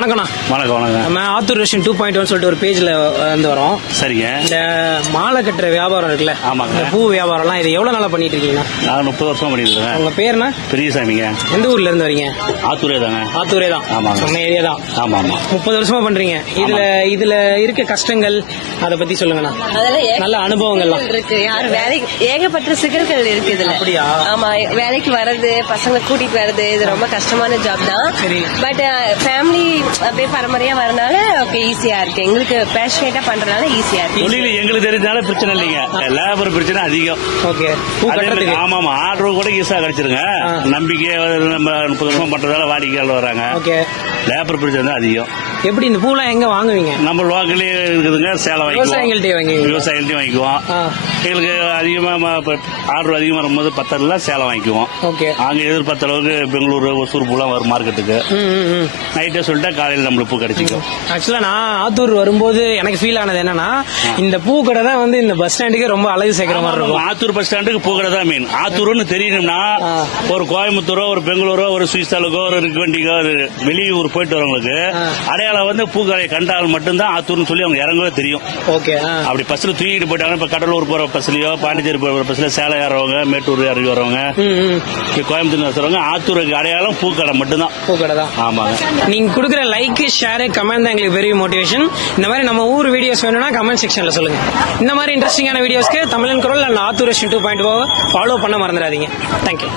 வணக்கம்ண்ணா. வணக்கம் வணக்கம். நம்ம ஆத்தூர் வெர்ஷன் 2.1 சொல்லிட்டு ஒரு பேஜ்ல வந்து வரோம். சரிங்க. இந்த மாலை கட்டுற வியாபாரம் இருக்குல்ல, ஆமாங்க. இந்த பூ வியாபாரம்லாம் இது எவ்வளவு நாளா பண்ணிட்டு இருக்கீங்கண்ணா? நான் 30 வருஷமா பண்ணிட்டு இருக்கேன். உங்க பேருண்ணா? பெரியசாமிங்க. எந்த ஊர்ல இருந்து வரீங்க? ஆத்தூரே தாங்க. ஆத்தூரே தான். ஆமாங்க. நம்ம ஏரியா தான். ஆமா ஆமா. 30 வருஷமா பண்றீங்க. இதுல இருக்க கஷ்டங்கள் அதை பத்தி சொல்லுங்கண்ணா. நல்ல அனுபவங்கள்லாம் இருக்கு. யாரும் வேலைக்கு ஏகப்பட்ட சிக்கல்கள் இருக்கு இதுல. அப்படியா? ஆமா, வேலைக்கு வர்றது, பசங்களை கூட்டிட்டு வர்றது, இது ரொம்ப கஷ்டமான ஜாப் தான். சரி. பட் ஃபேமிலி அப்படியே பரம்பரையா வரனால ஓகே ஈஸியா இருக்கு. எங்களுக்கு பேஷனேட்டா பண்றதுனால ஈஸியா இருக்கு. தொழில் எங்களுக்கு தெரிஞ்சனால பிரச்சனை இல்லைங்க. லேபர் பிரச்சனை அதிகம். ஓகே. பூ கட்டுறதுக்கு ஆமா ஆமா. ஆர்டர் கூட ஈஸியா கிடைச்சிருங்க. நம்பிக்கை நம்ம 30 வருஷம் பண்றதால வாடிக்கையாளர் வராங்க. ஓகே. லேபர் பிரச்சனை தான் அதிகம். எப்படி இந்த பூலாம் எங்க வாங்குவீங்க? நம்ம லோக்கலே இருக்குதுங்க. சேலம் விவசாயிகள்ட்டே வாங்குவீங்க? விவசாயிகள்ட்டையும் வாங்கிக்குவோம். எங்களுக்கு அதிகமா ஆர்டர் அதிகமா வரும்போது பத்தெல்லாம் சேலம் வாங்கிக்குவோம். ஓகே. அங்க எதிர்பார்த்த அளவுக்கு பெங்களூர் ஒசூர் பூலாம் வரும் மார்க்கெட்டுக்கு. நைட்டே சொல்லிட்டா காலையில் நம்மளுக்கு பூ கிடைச்சிக்கும். ஆக்சுவலா நான் ஆத்தூர் வரும்போது எனக்கு ஃபீல் ஆனது என்னன்னா, இந்த பூ கடை தான் வந்து இந்த பஸ் ஸ்டாண்டுக்கு ரொம்ப அழகு சேர்க்கிற மாதிரி இருக்கும். ஆத்தூர் பஸ் ஸ்டாண்டுக்கு பூ கடை தான் மெயின். ஆத்தூர்னு தெரியணும்னா ஒரு கோயம்புத்தூரோ ஒரு பெங்களூரோ ஒரு சுவிஸ் தாலுக்கோ ஒரு ரிக்வண்டிக்கோ ஒரு வெளியூர் போயிட்டு வரவங்களுக்கு அடையாளம் வந்து பூக்கடை கண்டால் மட்டும்தான் ஆத்தூர்னு சொல்லி அவங்க இறங்கவே தெரியும். ஓகே. அப்படி பஸ்ல தூக்கிட்டு போயிட்டாங்க. இப்ப கடலூர் போற பஸ்லயோ பாண்டிச்சேரி போற பஸ்ல சேலம் ஏறவங்க, மேட்டூர் இறங்கி வரவங்க, கோயம்புத்தூர் வரவங்க ஆத்தூருக்கு அடையாளம் பூக்கடை மட்டும்தான். பூக்கடை தான். ஆமாங்க. நீங்க கொடுக்குற லைக், ஷேர், கமெண்ட் தான் எங்களுக்கு பெரிய மோட்டிவேஷன். இந்த மாதிரி நம்ம ஊர் வீடியோஸ் வேணும்னா கமெண்ட் செக்ஷன்ல சொல்லுங்க. இந்த மாதிரி இன்ட்ரெஸ்டிங்கான வீடியோஸ்க்கு தமிழன் குரல் அண்ட் ஆத்தூர் வெர்ஷன் 2.0 ஃபாலோ பண்ண மறந்துடாதீங்க. தேங்க்யூ.